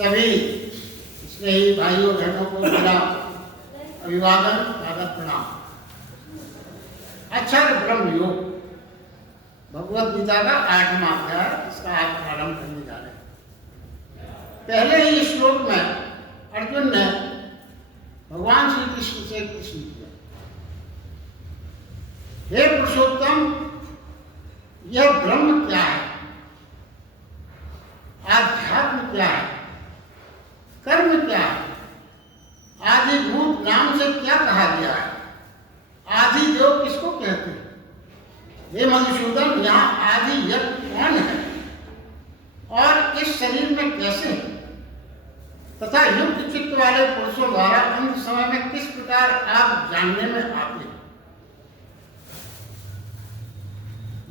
सभी स्नेही भाइयों बहनों को मेरा अभिवादन, स्वागत, प्रणाम। अक्षर ब्रह्म योग भगवद गीता का 8वां अध्याय, इसका आज प्रारंभ करने जा रहे हैं। पहले ही श्लोक में अर्जुन ने भगवान श्री कृष्ण से प्रश्न किया, हे पुरुषोत्तम, यह ब्रह्म क्या है, आध्यात्म क्या है, कर्म क्या है, आदिभूत नाम से क्या कहा गया है, आदि देव किसको कहते हैं? हे मधुसूदन, यहाँ आदि यज्ञ कौन है और इस शरीर में कैसे है, तथा युक्त चित्त वाले पुरुषों द्वारा अंत समय में किस प्रकार आप जानने में आते हैं।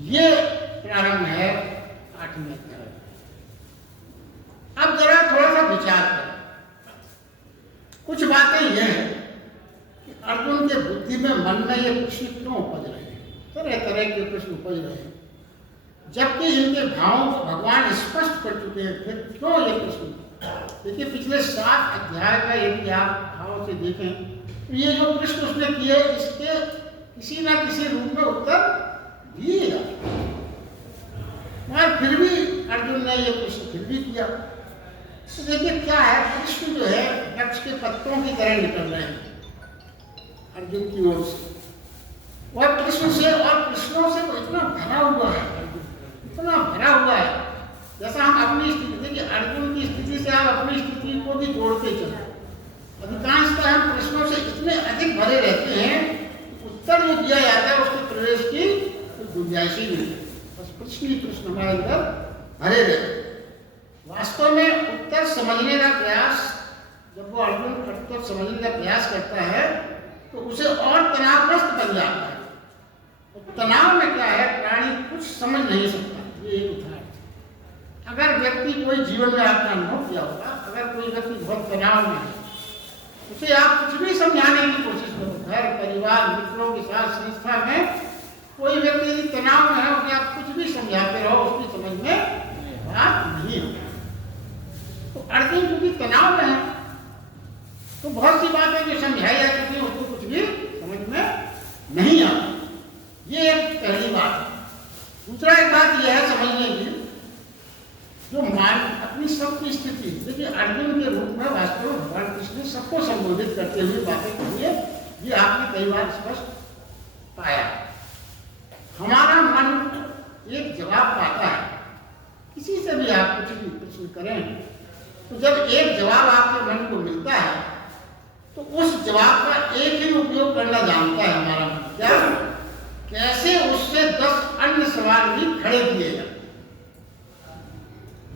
ये प्रारंभ है 8वें अध्याय। अब जरा थोड़ा सा विचार करें। कुछ बातें यह है कि अर्जुन के बुद्धि में, मन में ये प्रश्न क्यों उपज रहे हैं, तरह तरह के प्रश्न उपज रहे हैं, जबकि इनके भावों को भगवान स्पष्ट कर चुके हैं। फिर क्यों ये प्रश्न? देखिए, पिछले 7 अध्याय का यदि आप भाव से देखें तो ये जो प्रश्न उसने किए, इसके किसी ना किसी रूप में उत्तर दिए जाते, मगर फिर भी अर्जुन ने ये प्रश्न फिर भी किया। तो देखिए क्या है, कृष्ण जो है वृक्ष के पत्तों की तरह निकल रहे हैं अर्जुन की ओर से। वह कृष्ण से और कृष्णों से वो इतना भरा हुआ है, इतना भरा हुआ है, जैसा हम अपनी स्थिति, देखिए अर्जुन की स्थिति से आप अपनी स्थिति को भी जोड़ते चले। अधिकांशतः हम कृष्णों से इतने अधिक भरे रहते हैं, उत्तर जो दिया जाता है उसके प्रवेश की कोई गुंजाइश ही नहीं, बस कृष्ण ही कृष्ण हमारे अंदर भरे रहते। वास्तव में उत्तर समझने का प्रयास, जब वो अर्जुन उत्तर समझने का प्रयास करता है तो उसे और तनावग्रस्त बन जाता है। और तनाव में क्या है, प्राणी कुछ समझ नहीं सकता। ये एक उदाहरण। अगर व्यक्ति कोई जीवन में आपने अनुभव किया होगा, अगर कोई व्यक्ति बहुत तनाव में है, उसे आप कुछ भी समझाने की कोशिश करो, घर परिवार मित्रों के साथ संस्था में कोई व्यक्ति यदि तनाव में है, उसे आप कुछ भी समझाते रहो, उसकी समझ में बात नहीं होगी। तो अर्जुन क्योंकि तनाव में है तो बहुत सी बातें जो समझाई जा चुकी है उसको कुछ भी समझ में नहीं आती। ये एक पहली बात है। दूसरा एक बात यह है समझने की, जो मान अपनी सबकी स्थिति, देखिए अर्जुन के रूप में वास्तव में भगवान कृष्ण ने सबको संबोधित करते हुए बातें कही है, ये आपने कई बार स्पष्ट पाया। हमारा मन एक जवाब पाता है, किसी से भी आप कुछ भी प्रश्न करें तो जब एक जवाब आपके मन को मिलता है तो उस जवाब का एक ही उपयोग करना जानता है हमारा मन। क्या? कैसे उससे 10 अन्य सवाल भी खड़े किए जाए।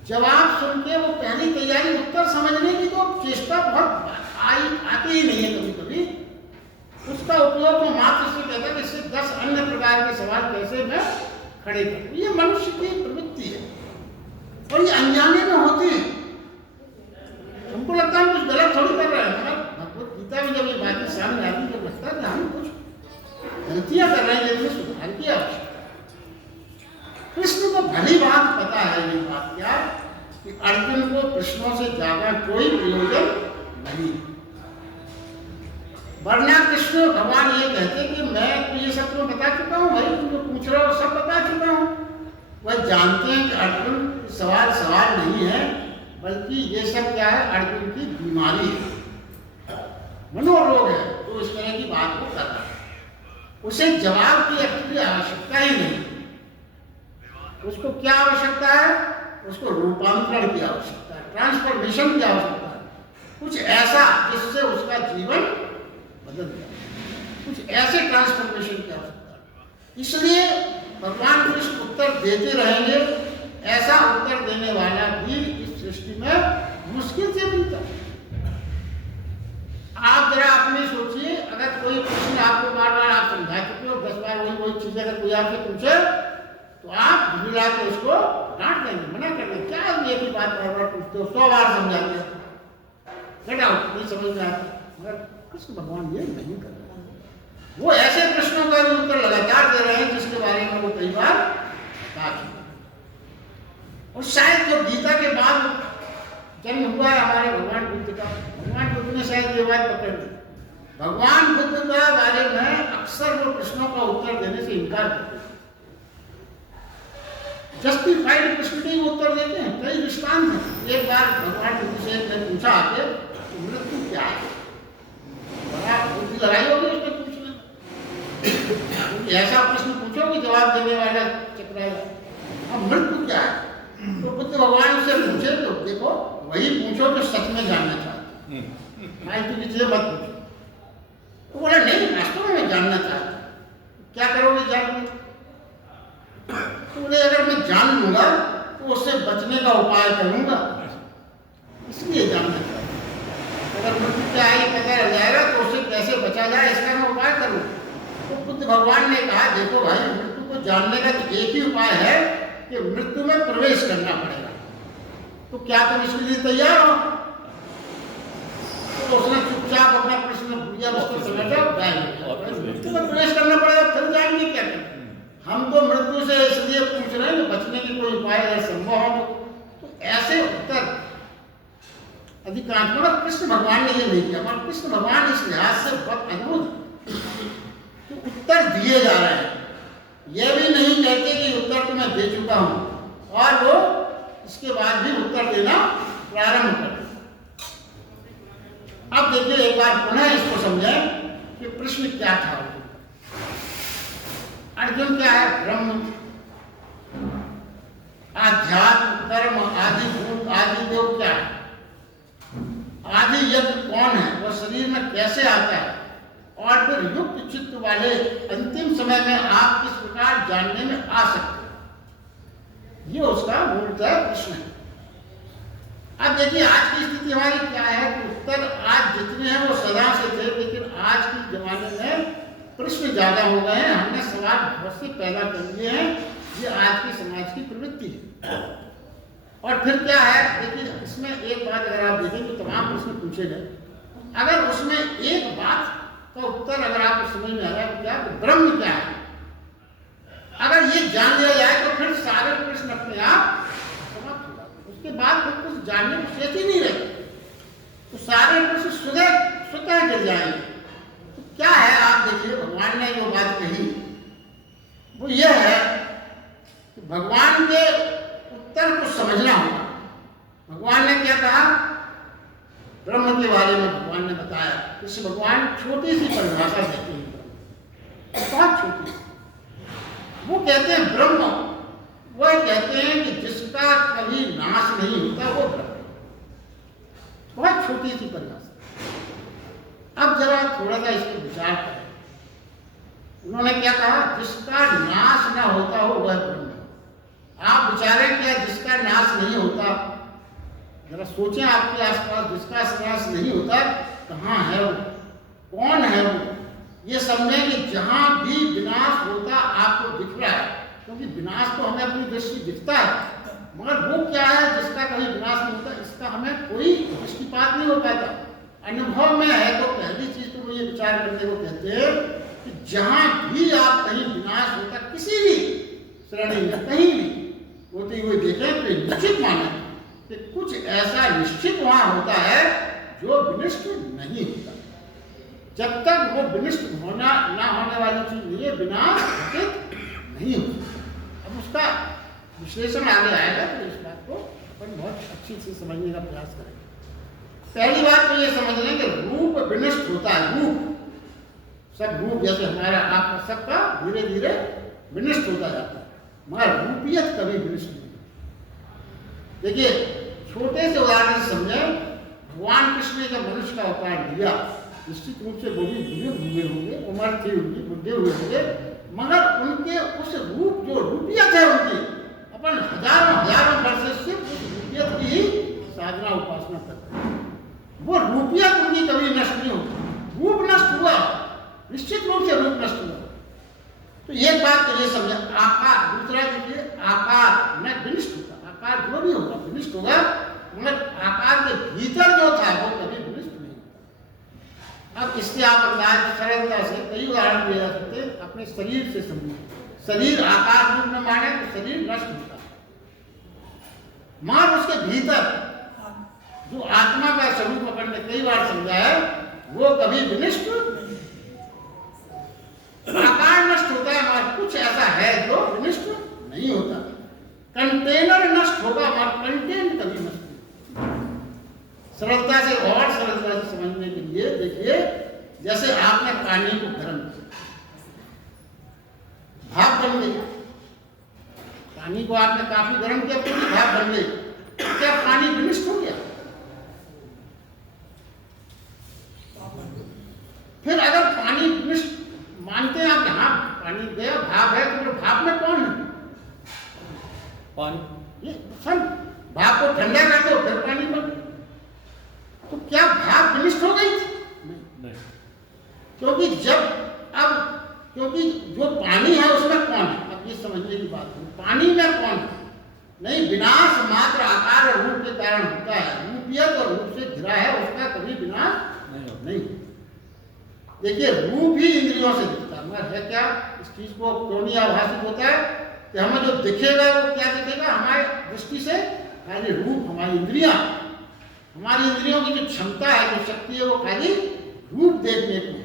जवाब सुन के वो पहली तैयारी, उत्तर समझने की तो चेष्टा बहुत आती ही नहीं है कभी कभी, उसका उपयोग वो मात्र से कहता है कि इससे 10 अन्य प्रकार के सवाल कैसे मैं खड़े करूं। ये मनुष्य की प्रवृत्ति है और ये अनजाने में होती है। हमको लगता है हम कुछ गलत थोड़ी कर रहे हैं, मगर भगवद गीता में जब ये बातें सामने आती तो लगता है कि हम कुछ गलतियां कर रहे हैं, जिनमें सुधार की आवश्यकता। कृष्ण को भली बात पता है ये बात, क्या कि अर्जुन को प्रश्नों से ज्यादा कोई प्रयोजन नहीं। वरना कृष्ण भगवान ये कहते कि मैं तो ये सब तुम्हें बता चुका हूँ, भाई तुम जो पूछ रहे हो सब बता चुका हूँ। वह जानते हैं कि अर्जुन सवाल नहीं है, बल्कि ये सब क्या है, अर्जुन की बीमारी है, मनोरोग है, तो इस तरह की बात को कर रहा है। उसे जवाब की एक्चुअली आवश्यकता ही नहीं। उसको क्या आवश्यकता है? उसको रूपांतरण की आवश्यकता है, ट्रांसफॉर्मेशन की आवश्यकता है, कुछ ऐसा जिससे उसका जीवन बदल जाए, कुछ ऐसे ट्रांसफॉर्मेशन की आवश्यकता है। इसलिए भगवान कृष्ण उत्तर देते रहेंगे। ऐसा उत्तर देने वाला भी इस सृष्टि में मुश्किल से मिलता है। आप जरा अपने सोचिए, अगर कोई प्रश्न आपको बार बार आप समझा चुके हो, 10 बार वही चीज अगर कोई आपसे पूछे तो आप झुला के उसको डांट देंगे, मना कर देंगे, क्या ये की बात बार बार पूछते हो, 100 बार समझाते हो, गेट आउट, नहीं समझ में आता। मगर कृष्ण भगवान ये नहीं कर रहे, वो ऐसे प्रश्नों का भी उत्तर लगातार दे रहे हैं जिसके बारे में वो कई बार बता चुके। और शायद जो गीता के बाद जन्म हुआ है हमारे भगवान बुद्ध का, भगवान बुद्ध ने शायद ये बात पकड़ ली। भगवान बुद्ध के बारे में अक्सर वो प्रश्नों का उत्तर देने से इनकार करते हैं, जस्टिफाइड प्रश्न के उत्तर देते हैं। कई दृष्टांत हैं। एक बार भगवान बुद्ध से ने पूछा आके मृत्यु क्या है, बड़ा बुद्धि लगाई होगी उसने पूछने में, ऐसा प्रश्न पूछो कि जवाब देने वाला चकराएगा। अब मृत्यु क्या है, तो बुद्ध भगवान से पूछे तो देखो वही पूछो जो सच में जानना चाहते, फालतू की चीजें मत पूछो। तो बोला नहीं, वास्तव में मैं जानना चाहता। क्या करोगे जान? तो बोले अगर मैं जान लूंगा तो उससे बचने का उपाय करूंगा, इसलिए जानना चाहता। अगर मृत्यु क्या है पता लग जाएगा तो उससे कैसे बचा जाए इसका मैं उपाय करूँ। तो बुद्ध भगवान ने कहा देखो भाई, मृत्यु को जानने का तो एक ही उपाय है कि मृत्यु में प्रवेश करना पड़ेगा। तो क्या तुम इसके लिए तैयार हो? तो उसने चुपचाप अपना प्रश्न भूलिया उसको समझा, मृत्यु में प्रवेश करना पड़ेगा, फिर जाएंगे क्या करें? हम तो मृत्यु से इसलिए पूछ रहे हैं कि बचने की कोई उपाय अगर संभव हो। तो ऐसे उत्तर अधिकांश मतलब कृष्ण भगवान ने ये नहीं किया, मगर कृष्ण भगवान इस लिहाज से बहुत अद्भुत कि उत्तर दिए जा रहे हैं। यह भी नहीं कहते कि उत्तर तो मैं दे चुका हूं, और वो इसके बाद भी उत्तर देना प्रारंभ कर। अब देखिए एक बार पुनः इसको समझें कि प्रश्न क्या था। अर्जुन क्या है? ब्रह्म, आध्यात्म, कर्म, आदि भूत, आदि देव क्या है? आदि यज्ञ कौन है? वह शरीर में कैसे आता है? और फिर युक्त चित्त वाले अंतिम समय में आप किस प्रकार जानने में आ सकते हैं? ये उसका मूलतः प्रश्न है। अब देखिए आज की स्थिति हमारी क्या है कि उत्तर आज जितने हैं वो सदा से थे, लेकिन आज के जमाने में प्रश्न ज्यादा हो गए हैं, हमने सवाल बहुत से पैदा कर लिए हैं। ये आज की समाज की प्रवृत्ति है। और फिर क्या है, देखिए इसमें एक बात अगर आप देखें तो तमाम प्रश्न पूछे गए, अगर उसमें एक बात का उत्तर अगर आपको समझ में आ जाए तो क्या, तो ब्रह्म क्या है, अगर ये जान लिया जाए तो फिर सारे प्रश्न अपने आप समाप्त हो जाते। उसके बाद फिर कुछ जानने को शेष ही नहीं रहे, तो सारे प्रश्न स्वतः गिर जाएंगे। तो क्या है, आप देखिए भगवान ने जो बात कही वो यह है कि भगवान के उत्तर को समझना होगा। भगवान ने क्या कहा? ब्रह्म के बारे में भगवान ने बताया। कृष्ण भगवान छोटी सी परिभाषा देते हैं, बहुत छोटी सी। वो कहते हैं ब्रह्म, वह कहते हैं कि जिसका कभी नाश नहीं होता वो ब्रह्म। बहुत छोटी सी परिभाषा। अब जरा थोड़ा सा इस पर विचार करें। उन्होंने क्या कहा? जिसका नाश न होता हो वह ब्रह्म। आप विचारें क्या जिसका नाश नहीं होता? जरा सोचें आपके आसपास जिसका नाश नहीं होता कहाँ है वो, कौन है वो? ये समझें कि जहां भी विनाश होता आपको दिख रहा है, क्योंकि विनाश तो हमें अपनी दृष्टि दिखता है, मगर वो क्या है जिसका कभी विनाश नहीं होता, इसका हमें कोई दृष्टिपात नहीं हो पाता। अनुभव में है तो पहली चीज तो वो ये विचार करने को कहते हैं कि जहां भी आप कहीं विनाश होता किसी भी श्रेणी में कहीं भी होते हुए देखें तो निश्चित माने कि कुछ ऐसा निश्चित वहां होता है जो विनिष्ट नहीं होता। जब तक वो विनिष्ट होना ना होने वाली चीज नहीं है, विनाश घटित नहीं होता। अब उसका विश्लेषण आगे आएगा तो इस बात को अपन बहुत अच्छी से समझने का प्रयास करेंगे। पहली बात तो ये समझ लें कि रूप विनिष्ट होता है। रूप, सब रूप जैसे हमारा आपका सबका धीरे धीरे विनिष्ट होता जाता है, मगर रूपियत कभी विनिष्ट नहीं होती। देखिए छोटे से उदाहरण से समझें, भगवान कृष्ण ने जब मनुष्य का अवतार लिया, निश्चित रूप से वो भी बुजुर्ग हुए होंगे, उम्र थी उनकी, बुढ़े हुए होंगे, मगर उनके उस रूप जो रूपियत है उनकी अपन हजारों हजारों वर्ष से सिर्फ उस रूपियत की ही साधना उपासना उपासना कर रहे हैं, वो रूपियत उनकी कभी नष्ट नहीं होती। रूप नष्ट हुआ, निश्चित रूप से रूप नष्ट हुआ। तो ये बात तो ये समझे। आकार, दूसरा देखिए, आकार में विनिष्ट होगा, आकार जो भी होगा विनिष्ट होगा, मगर आकार के भीतर जो था वो कभी विनिष्ट नहीं होता। अब इसके आप अंदाज सरलता से कई उदाहरण दिए जा सकते हैं, अपने शरीर से समझिए। शरीर आकार रूप में माने तो शरीर नष्ट होता है, मगर उसके भीतर जो आत्मा का स्वरूप अपन ने कई बार समझा है वो कभी विनिष्ट नहीं। आकार नष्ट होता है मगर कुछ ऐसा है जो विनिष्ट नहीं होता। कंटेनर नष्ट होगा मगर कंटेंट कभी नष्ट नहीं। सरलता से और सरलता से समझने के लिए देखिए, जैसे आपने पानी को गर्म किया, भाप बन गई। पानी को आपने काफी गर्म किया, पूरी भाप बन गई, क्या पानी विनिष्ट हो गया? फिर अगर पानी विनिष्ट मानते हैं आप, हाँ पानी गया, भाप है, तो भाप में कौन है? पानी। ये सब भाप को ठंडा कर दो फिर पानी बन, तो क्या भाप विनिष्ट हो गई थी? नहीं। क्योंकि क्योंकि जो पानी है उसमें कौन है? अब ये समझने की बात है, पानी में कौन है? नहीं, विनाश मात्र आकार और रूप के कारण होता है। रूपियत और रूप से घिरा है, उसका कभी विनाश नहीं। देखिए, रूप ही इंद्रियों से दिखता है, मगर है क्या? इस चीज को क्यों नहीं आभासित होता है कि हमें जो दिखेगा वो क्या दिखेगा? हमारे दृष्टि से खाली रूप, हमारी इंद्रियां, हमारी इंद्रियों की जो क्षमता है, जो शक्ति है, वो खाली रूप देखने की।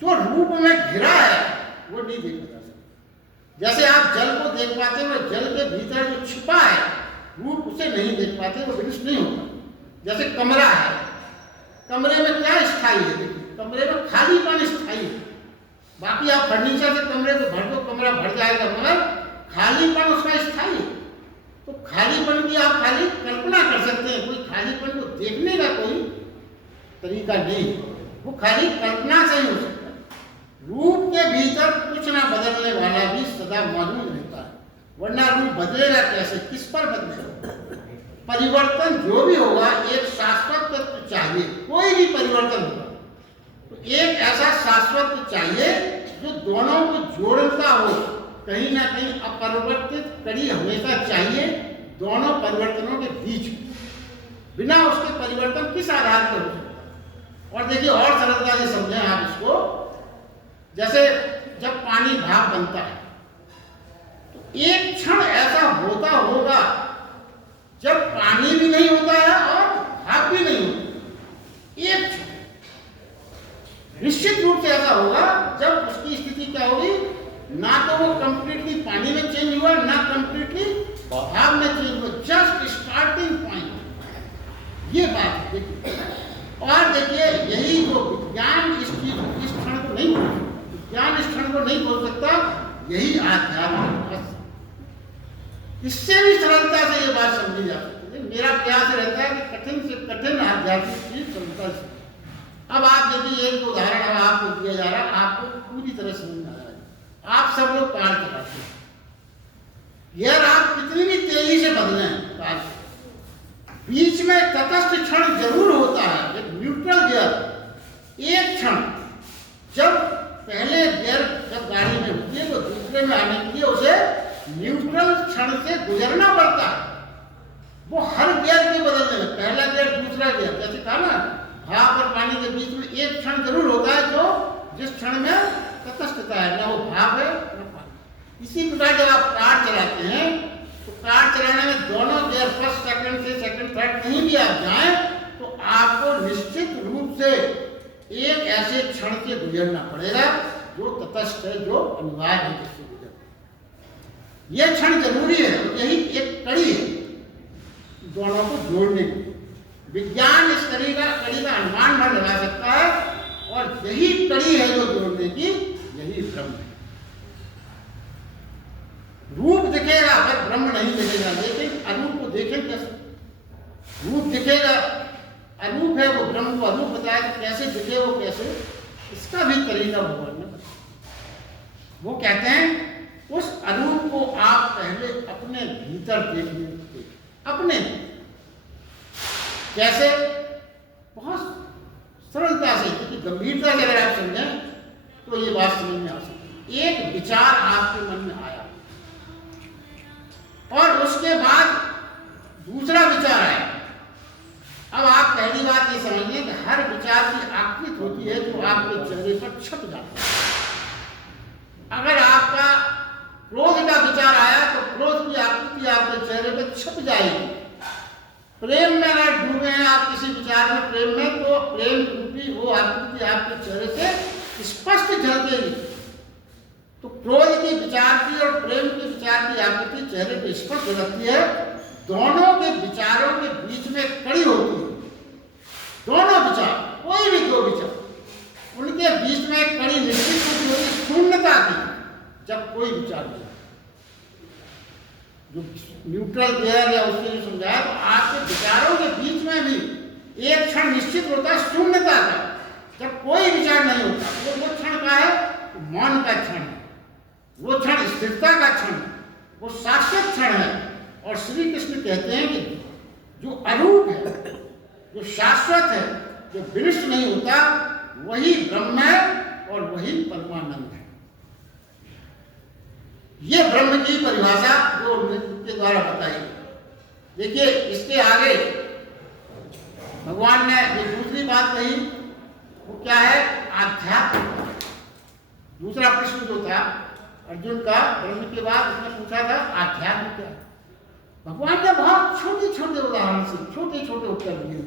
जो रूप में घिरा है वो नहीं देखा जा सकता। जैसे आप जल को देख पाते हो, जल के भीतर जो छिपा है रूप उसे नहीं देख पाते, वो विनिष्ट नहीं होता। जैसे कमरा है, कमरे में क्या स्थायी है? देखिए, कमरे में खालीपन स्थायी है। बाकी आप फर्नीचर से कमरे को भर दो, कमरा भर जाएगा, मगर खालीपन उसका स्थायी है। तो खालीपन की आप खाली कल्पना कर सकते हैं, कोई खालीपन को देखने का कोई तरीका नहीं, वो खाली कल्पना से ही हो सकता है। रूप के भीतर कुछ ना बदलने वाला भी सदा मौजूद रहता है, वरना रूप बदलेगा कैसे? किस पर बदलेगा? परिवर्तन जो भी होगा एक शाश्वत तत्व चाहिए, कोई भी परिवर्तन होगा तो एक ऐसा शाश्वत चाहिए जो दोनों को जोड़ता हो। कहीं ना कहीं अपरिवर्तित कड़ी हमेशा चाहिए दोनों परिवर्तनों के बीच, बिना उसके परिवर्तन किस आधार पर हो सकता है? और देखिए, और सरलता से समझें आप इसको। जैसे जब पानी भाप बनता है तो एक क्षण ऐसा होता होगा जब पानी भी नहीं होता है और भाप भी नहीं होती। एक क्षण निश्चित रूप से ऐसा होगा जब उसकी स्थिति क्या होगी? ना तो वो कंप्लीटली पानी में चेंज हुआ, ना कंप्लीटली भाप में चेंज हुआ, जस्ट स्टार्टिंग पॉइंट। ये बात है। और देखिए, यही जो विज्ञान इस क्षण को नहीं बोल सकता, विज्ञान इस क्षण को नहीं बोल सकता, यही आध्यात्म। इससे भी सरलता से ये बात समझी जा सकती है। मेरा प्रयास रहता है कि कठिन से कठिन आध्यात्मिक चीज सरलता से। अब आप देखिए, एक उदाहरण अब आपको दिया जा रहा है, आपको पूरी तरह समझ में आ रहा है। आप सब लोग कार चलाते हैं, यार आप कितनी भी तेजी से बदलें कार, बीच में तटस्थ क्षण जरूर होता है, एक न्यूट्रल गियर। एक क्षण जब पहले गियर जब गाड़ी में होती है तो दूसरे में आने के लिए उसे न्यूट्रल क्षण से गुजरना पड़ता है। वो हर गियर के बदलने में, पहला गियर दूसरा गियर, जैसे कहा ना, भाप और पानी के बीच में एक क्षण जरूर होता है जो जिस क्षण में तटस्थता है, ना वो भाप है ना पानी। इसी प्रकार जब आप कार चलाते हैं तो कार चलाने में दोनों गियर, फर्स्ट सेकंड से सेकंड थर्ड कहीं भी आप जाएं तो आपको निश्चित रूप से एक ऐसे क्षण से गुजरना पड़ेगा जो तटस्थ है, जो अनिवार्य है जिससे गुजरना। यह क्षण जरूरी है, यही एक कड़ी है दोनों को जोड़ने की। विज्ञान इस कड़ी का अनुमान न लगा सकता है, और यही कड़ी है जो जोड़ने की, यही ब्रह्म है। रूप दिखेगा पर ब्रह्म नहीं दिखेगा। लेकिन अरूप को देखें कैसे? रूप दिखेगा, अरूप है वो, ब्रह्म को अरूप बताया तो कैसे दिखे वो, कैसे? इसका भी तरीका भगवान ने बताया। वो कहते हैं उस अरूप को आप पहले अपने भीतर देखिए, अपने कैसे? बहुत सरलता से, क्योंकि गंभीरता से अगर आप समझें तो ये बात समझ में आ सकती है। एक विचार आपके मन में आया और उसके बाद दूसरा विचार आया। अब आप पहली बात ये समझिए कि हर विचार की आकृति होती है जो आपके चेहरे पर छप जाता है। अगर आपका क्रोध का विचार आया तो क्रोध की आकृति आपके चेहरे पर छप जाएगी। प्रेम में अगर डूबे हैं आप किसी विचार में, प्रेम में, तो प्रेम रूपी वो आकृति आपके चेहरे से स्पष्ट झलकेगी। तो क्रोध की विचार की और प्रेम के विचार की आकृति चेहरे पर स्पष्ट झलकती है। दोनों के विचारों के बीच में कड़ी होती है। दोनों विचार, कोई भी दो विचार, उनके बीच में एक कड़ी निश्चित होती है, शून्यता की। जब कोई विचार नहीं, जो न्यूट्रल गैर या उससे जो समझाया, तो आपके विचारों के बीच में भी एक क्षण निश्चित होता है शून्यता का। जब कोई विचार नहीं होता, वो क्षण का है, तो मौन का क्षण है, वो क्षण स्थिरता का क्षण है, वो शाश्वत क्षण है। और श्री कृष्ण कहते हैं कि जो अरूप है, जो शाश्वत है, जो विनष्ट नहीं होता, वही ब्रह्म है और वही परमानंद है। ये ब्रह्म की परिभाषा जो के द्वारा बताई। देखिए, इसके आगे भगवान ने जो दूसरी बात कही वो क्या है? आध्यात्म। दूसरा प्रश्न जो था अर्जुन का, ब्रह्म के बाद उसने पूछा था आध्यात्म क्या है। भगवान ने बहुत छोटे छोटे उदाहरण से छोटे छोटे उत्तर दिए।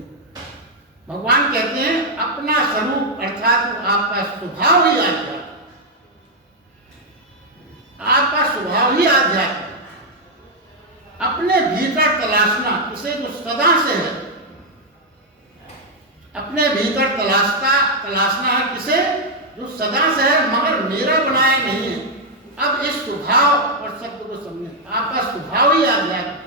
भगवान कहते हैं अपना स्वरूप अर्थात आपका स्वभाव ही आध्यात्म, आपका स्वभाव ही आध्यात्म। अपने भीतर तलाशना, इसे जो सदा से है, अपने भीतर तलाशना है किसे? जो सदा से है मगर मेरा बनाया नहीं है। अब इस स्वभाव और शब्द को समझें, आपका स्वभाव ही आध्यात्म।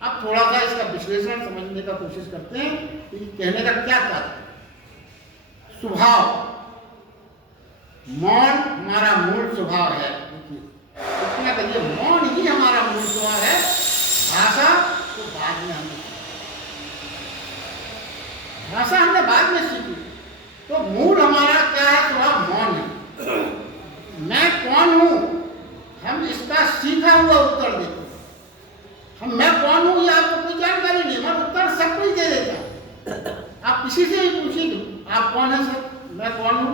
अब थोड़ा सा इसका विश्लेषण समझने का कोशिश करते हैं कि कहने का क्या तात्पर्य। स्वभाव, मौन हमारा मूल स्वभाव है। इतना कहिए, मौन ही हमारा मूल स्वभाव है। भाषा तो बाद में हमने, भाषा हमने बाद में सीखी। तो मूल हमारा क्या है? स्वभाव मौन है। मैं कौन हूं, हम इसका सीखा हुआ उत्तर देते हैं। हम मैं कौन हूं ये आपको कोई जानकारी नहीं, मैं उत्तर सब कोई दे देता। आप किसी से ही पूछिए आप कौन है सर, मैं कौन हूं,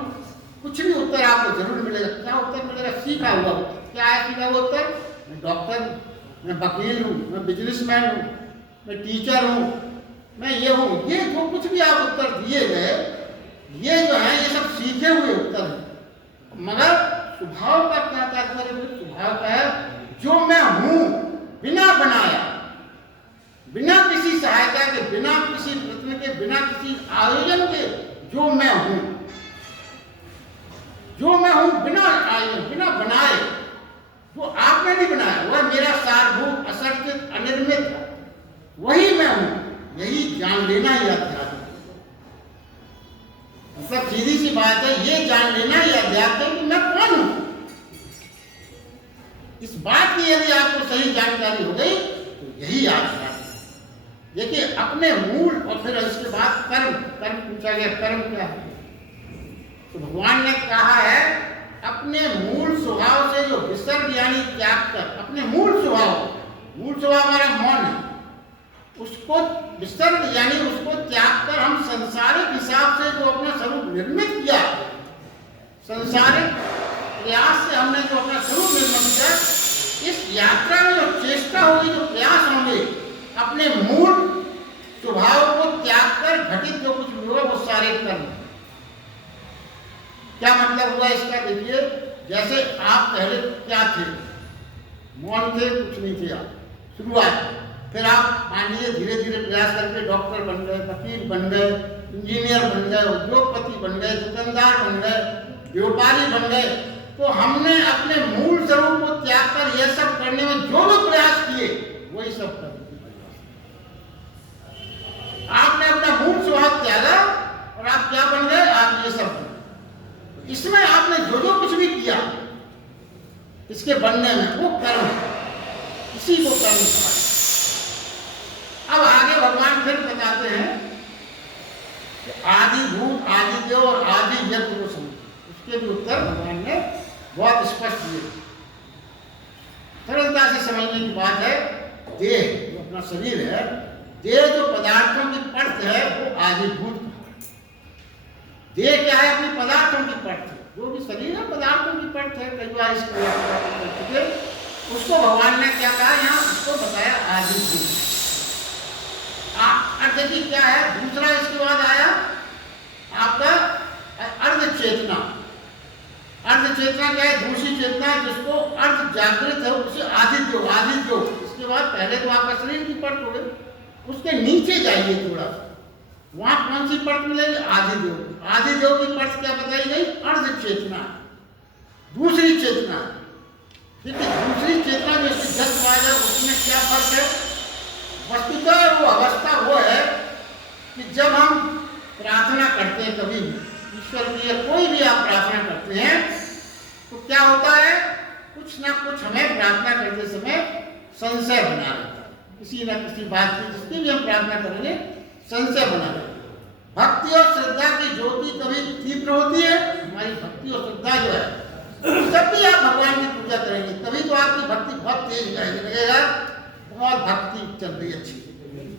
कुछ भी उत्तर आपको जरूर मिलेगा। क्या उत्तर मिलेगा? सीखा हुआ उत्तर। क्या है सीखा हुआ उत्तर? मैं डॉक्टर हूँ, मैं वकील हूँ, मैं बिजनेसमैन हूँ, मैं टीचर हूँ, मैं ये हूँ। ये जो कुछ भी आप उत्तर दिए गए, ये जो है ये सब सीखे हुए उत्तर हैं। मगर स्वभाव का क्या तात्पर्य? स्वभाव का है जो मैं हूँ, बिना बनाया, बिना किसी सहायता के, बिना किसी प्रयत्न के, बिना किसी आयोजन के, जो मैं हूँ, जो मैं हूँ बिना आयोजन, बिना बनाए, जो आपने नहीं बनाया, वह मेरा सारभूत, असर्जित, अनिर्मित, वही मैं हूँ। यही जान लेना ही अध्यात्म। मतलब सीधी सी बात है, ये जान लेना ही अध्यात्म है कि मैं कौन हूँ। इस बात की यदि आपको सही जानकारी हो गई तो यही आध्यात्म है। देखिए, अपने मूल और फिर इसके बाद कर्म। कर्म पूछा गया, कर्म क्या है? तो भगवान ने कहा है अपने मूल स्वभाव से जो विसर्ग यानी त्याग कर, अपने मूल स्वभाव हमारा मौन है, उसको विसर्ग यानी उसको त्याग कर हम संसारिक हिसाब से जो अपना स्वरूप निर्मित किया, संसारिक प्रयास से हमने जो अपना स्वरूप निर्मित किया, इस यात्रा में जो चेष्टा होगी, जो प्रयास होंगे, अपने मूल स्वभाव को त्याग कर घटित जो कुछ भी होगा वो सारे कर्म। क्या मतलब हुआ इसका? देखिए, जैसे आप पहले क्या थे? मौन थे, कुछ नहीं थे आप शुरुआत। फिर आप मान लीजिए धीरे धीरे प्रयास करके डॉक्टर बन गए, वकील बन गए, इंजीनियर बन गए, उद्योगपति बन गए, दुकानदार बन गए, व्यापारी बन गए। तो हमने अपने मूल स्वरूप को त्याग कर यह सब करने में जो भी प्रयास किए वही सब कर। आपने अपना मूल स्वभाव त्यागा और आप क्या बन गए? आप ये सब। इसमें आपने जो जो कुछ भी किया इसके बनने में वो कर्म है, इसी को कर्म कहा। अब आगे भगवान फिर बताते हैं उसके भी उत्तर भगवान ने बहुत स्पष्ट दिए। सरलता से समझने की बात है, देह जो अपना शरीर है, देह जो पदार्थों की परत है वो आदिभूत। देह क्या है? अपने पदार्थों की परत है। जो भी शरीर है पदार्थों की परत है। कई बार इसको कर चुके, उसको भगवान ने क्या कहा यहाँ, उसको बताया आदिभूत। अब देखिए क्या है दूसरा, इसके बाद आया आपका अर्ध चेतना। अर्ध चेतना क्या है? दूसरी चेतना जिसको अर्ध जागृत है, उसे आदित्य। आदित्य इसके बाद पहले तो आपका शरीर की परत हो गई, उसके नीचे जाइए थोड़ा सा, वहां कौन सी परत मिलेगी? आदिदेव। आदिदेव की परत क्या बताई गई? अर्ध चेतना, दूसरी चेतना। देखिए दूसरी चेतना जैसे जस वाला, उसमें क्या फर्क है? वस्तुतः वो अवस्था वो है कि जब हम प्रार्थना करते हैं, कभी ईश्वर की या कोई भी आप प्रार्थना करते हैं, तो क्या होता है? कुछ ना कुछ हमें प्रार्थना करते समय संशय बना रहता है, किसी न किसी बात की, जिसकी भी हम प्रार्थना करेंगे संशय बना रहता है। भक्ति और श्रद्धा की ज्योति कभी तीव्र होती है, हमारी भक्ति और श्रद्धा जो है, जब भी आप भगवान की पूजा करेंगे तभी तो आपकी भक्ति बहुत तेज लगेगा, बहुत भक्ति चल रही है अच्छी।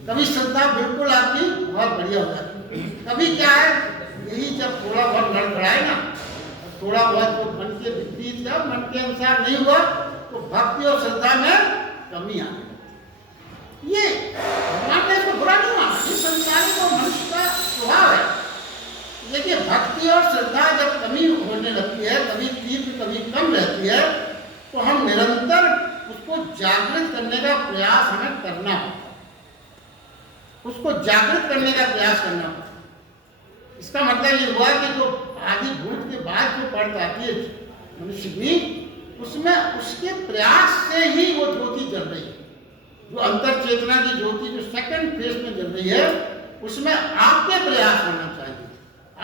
कभी श्रद्धा बिल्कुल आपकी बहुत बढ़िया हो जाती है। कभी क्या है, यही जब थोड़ा बहुत लड़खड़ाए ना, थोड़ा बहुत तो मन के विपरीत या मन के अनुसार नहीं हुआ, तो भक्ति और श्रद्धा में कमी आने लगती। ये भगवान ने इसको बुरा नहीं माना, ये संसारी को मनुष्य का स्वभाव है। देखिए भक्ति और श्रद्धा जब कमी होने लगती है, कभी तीव्र कभी कम रहती है, तो हम निरंतर उसको जागृत करने का प्रयास हमें करना होता है, उसको जागृत करने का प्रयास करना होता है। इसका मतलब ये हुआ कि जो आदिभूत के बाद जो परत आती है मनुष्य की, उसमें उसके प्रयास से ही वो ज्योति जल रही है। जो अंतर चेतना की ज्योति जो सेकंड फेज में जल रही है, उसमें आपके प्रयास होना चाहिए,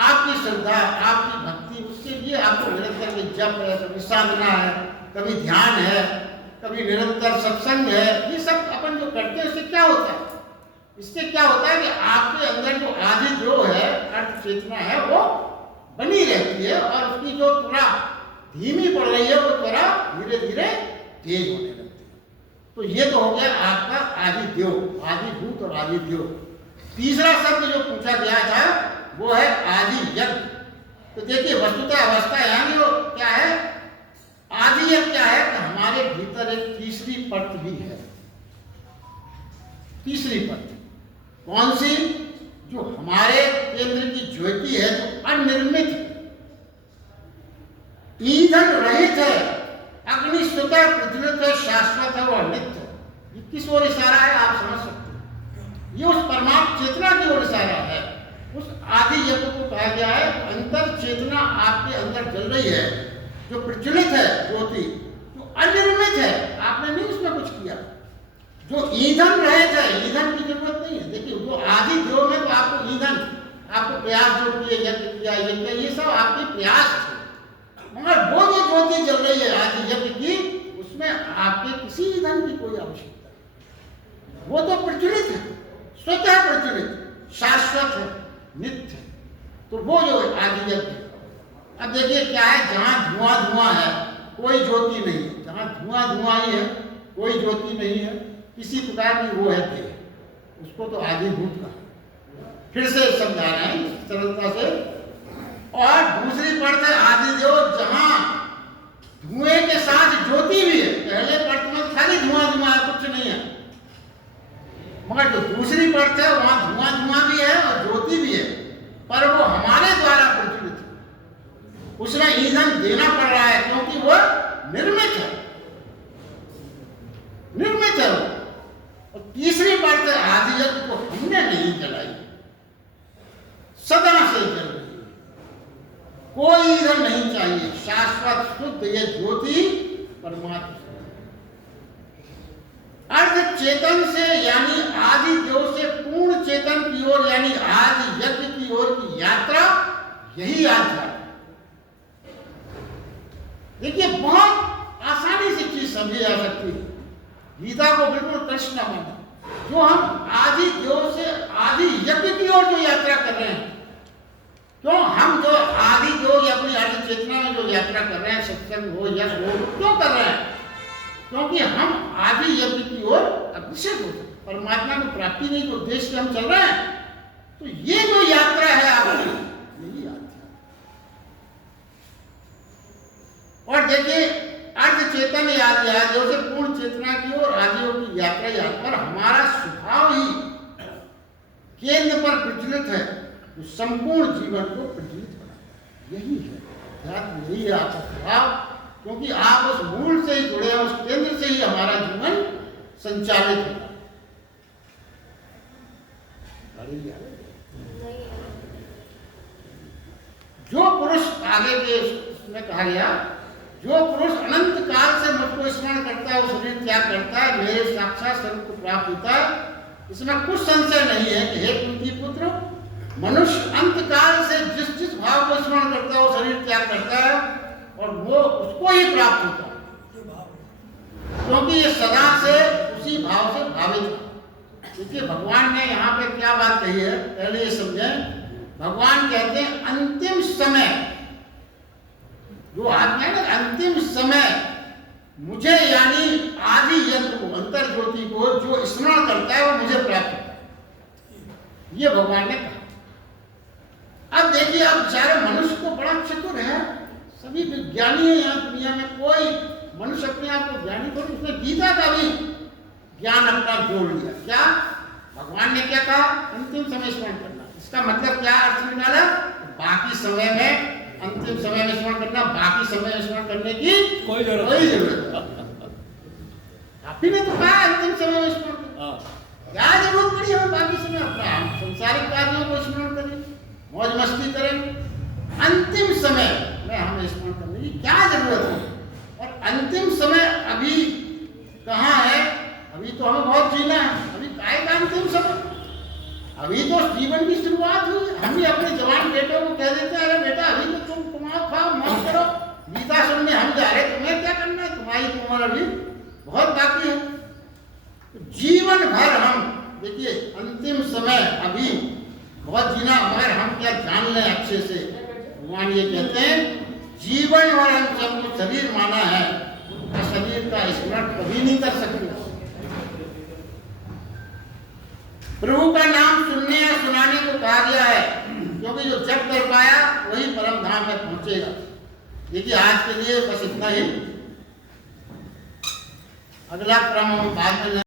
आपकी श्रद्धा, आपकी भक्ति। उसके लिए आपको निरंतर जप है, कभी साधना है, कभी ध्यान है, कभी निरंतर सत्संग है। ये सब अपन जो करते हैं इससे क्या होता है? इससे क्या होता है कि आपके अंदर जो आदि जो है, अर्थ चेतना है, वो बनी रहती है, और उसकी जो थोड़ा धीमी पड़ रही है वो थोड़ा धीरे धीरे तेज होने लगती है। तो ये तो हो गया आपका आदिदेव, आदिभूत और आदिदेव। तीसरा शब्द जो पूछा गया था वो है आदि यज्ञ। तो देखिए वस्तुतः अवस्था यानी वो क्या है? आदि यज्ञ क्या है? कि हमारे भीतर एक तीसरी परत भी है। तीसरी परत कौन सी? जो हमारे केंद्र की ज्योति है, जो अनिर्मित है, ईंधन रहित है, अग्नि स्वतः प्रज्वलित है, शाश्वत है और नित्य है। ये किस ओर इशारा है आप समझ सकते हैं? ये उस परमात्मा चेतना की ओर इशारा है। उस आदि यज्ञ को कहा गया है, अंतर चेतना आपके अंदर जल रही है, जो प्रज्वलित है ज्योति, जो अनिर्मित है, आपने नहीं उसमें कुछ किया, जो ईंधन रहित है, ईंधन की जरूरत नहीं है। देखिए वो आदि देव में तो आपको ईंधन, आपको प्रयास जो किए, यज्ञ किया, ये सब आपके प्रयास थे, मगर वो जो ज्योति जल रही है आदि यज्ञ की, उसमें आपके किसी ईंधन की कोई आवश्यकता नहीं। वो तो प्रज्वलित है, स्वतः प्रज्वलित, शाश्वत है, नित्य है। तो वो जो आदि यज्ञ। अब देखिए क्या है, जहां धुआं धुआं है कोई ज्योति नहीं है, जहां धुआं धुआं ही है कोई ज्योति नहीं है, किसी प्रकार की वो है देह, उसको तो आदिभूत कहा। फिर से समझा रहे हैं सरलता से। और दूसरी परत है आदिदेव, जहां धुएं के साथ ज्योति भी है। पहले परत में खाली धुआं धुआं है, कुछ नहीं है, मगर जो दूसरी परत है वहां धुआं धुआं भी है और ज्योति भी है, पर वो हमारे द्वारा प्रज्वलित है, उसमें ईंधन देना पड़ रहा है, क्योंकि वो निर्मित है, निर्मित है। और तीसरी परत आदि यज्ञ को हमने नहीं जलाई, सदा से जल रही है, कोई ईंधन नहीं चाहिए, शाश्वत शुद्ध ये ज्योति परमात्मा। अर्ध चेतन से यानी आदि देव से पूर्ण चेतन की ओर यानी आदि यज्ञ की ओर की यात्रा, यही आध्यात्म। देखिए बहुत आसानी से चीज समझी जा सकती है, गीता को बिल्कुल कष्ट न माने। जो हम आदि देव से आदि यज्ञ की ओर जो यात्रा कर रहे हैं, क्यों हम जो आदि देव या अपनी आदि चेतना यात्रा कर रहे हैं, सत्संग हो या हो, क्यों कर रहे हैं? क्योंकि हम आदि यज्ञ की ओर अग्रसर होते, परमात्मा को प्राप्ति नहीं के उद्देश्य से हम चल रहे हैं। तो ये जो यात्रा है आपकी, यही यात्रा। और देखिए, अर्ध चेतन आदियों से पूर्ण चेतना की ओर आदियों की यात्रा पर हमारा स्वभाव ही केंद्र पर प्रचलित है, जो संपूर्ण जीवन को प्रज्वलित बना। यही है अध्यात्म, यही है आपका स्वभाव, क्योंकि आप उस मूल से ही जुड़े हैं, उस केंद्र से ही हमारा जीवन संचालित है। जो पुरुष आगे के उसमें कहा गया, जो पुरुष अनंत काल से मुझको स्मरण करता है, वो शरीर त्याग करता है, मेरे साक्षात स्वरूप को प्राप्त होता है। इसमें कुछ संशय नहीं है कि हे कुंती पुत्र, मनुष्य अंत काल से जिस जिस भाव को स्मरण करता है, वो शरीर त्याग करता है और वो उसको ही प्राप्त होता है, क्योंकि ये सदा से उसी भाव से भावित है। क्योंकि भगवान ने यहाँ पे क्या बात कही है, पहले ये समझें। भगवान कहते हैं अंतिम समय, जो आत्मा है ना, अंतिम समय मुझे यानी आदि यंत्र को, अंतर ज्योति को जो स्मरण करता है, वो मुझे प्राप्त होता है। ये भगवान ने कहा। अब देखिए, अब बेचारे मनुष्य को बड़ा चतुर है, सभी विज्ञानी है यहाँ दुनिया में, कोई मनुष्य अपने आप को ज्ञानी थोड़ी, उसने गीता का भी ज्ञान अपना जोड़ लिया। क्या भगवान ने क्या कहा? अंतिम समय स्मरण करना। इसका मतलब क्या अर्थ निकाला? बाकी समय में, अंतिम समय में स्मरण करना, बाकी समय में स्मरण करने की कोई जरूरत नहीं। आप ही ने तो कहा अंतिम समय में स्मरण करना, क्या जरूरत पड़ी हमें बाकी समय? अपना संसारिक कार्यों को स्मरण करें, मौज मस्ती करें, अंतिम समय में हमें स्मरण करने की क्या जरूरत है? और अंतिम समय अभी कहाँ है? अभी तो हमें बहुत जीना है, अभी काय का अंतिम समय? अभी तो जीवन की शुरुआत हुई। हम भी अपने जवान बेटों को कह देते हैं, अरे बेटा अभी तो तुम कमाओ खाओ मौज करो, गीता सुनने हम जा रहे, तुम्हें क्या करना है, तुम्हारी उम्र अभी बहुत बाकी है। तो जीवन भर हम देखिए, अंतिम समय अभी बहुत जीना, मगर हम क्या जान लें अच्छे से। भगवान ये कहते हैं जीवन और हम सबको शरीर माना है, शरीर का स्मरण कभी नहीं कर सकते। प्रभु का नाम सुनने या सुनाने को कहा गया है, क्योंकि जो जप कर पाया वही परम धाम में पहुंचेगा। देखिए, आज के लिए बस इतना ही। अगला क्रम हम बाद में